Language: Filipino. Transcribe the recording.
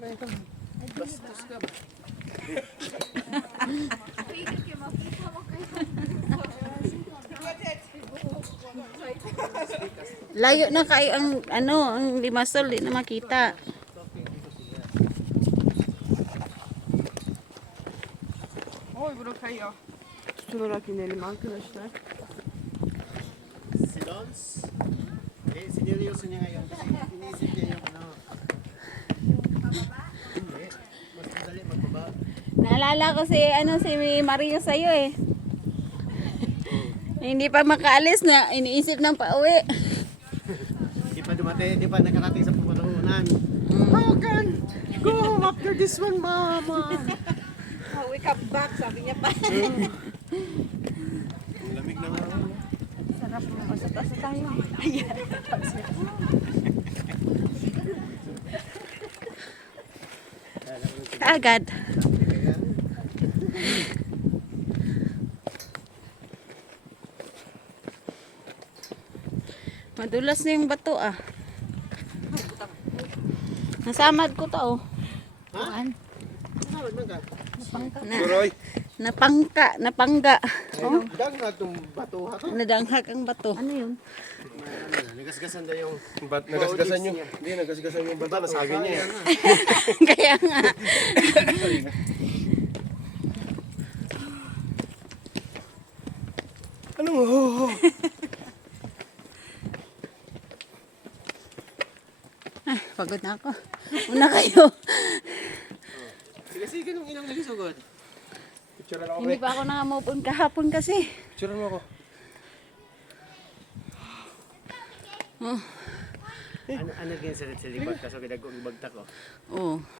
Bastos ka ba? Layo na kayo ang ang Limassol, di na makita. Oy bura kayıyor. Tutunarak inelim arkadaşlar. Si Dons? Sineryoso niya ngayon kasi iniisip niya yung ano. Hindi. Mas madali magbaba. Naalala ko si Mario sa'yo eh. Hindi pa makaalis na iniisip ng pauwi. Hindi pa dumating, hindi pa nakarating sa pupunuan. How can go home after this one, mama? We come back, sabi niya pa. Lamig na nga. Sarap mo, sa taas tayo. Agad. Madulas na yung bato ah. Nasamad ko to oh. Ha? Nakawag man ka? Napangga. Oh, Dag na itong bato ha? nadanghag ang bato. Ano yun? Nagasgasan daw yung Nagasgasan yung, hindi, nagasgasan yung bata, nasabi niya. Kaya nga. Anong ho? Pagod na ako. Una kayo. Sige, nung ilang nagisugod. Picture ako, Hindi pa ako nakamove on kahapon kasi. Picture mo ako. Ano ganyan sa likod kaso kinagong bagtak ko? Oh.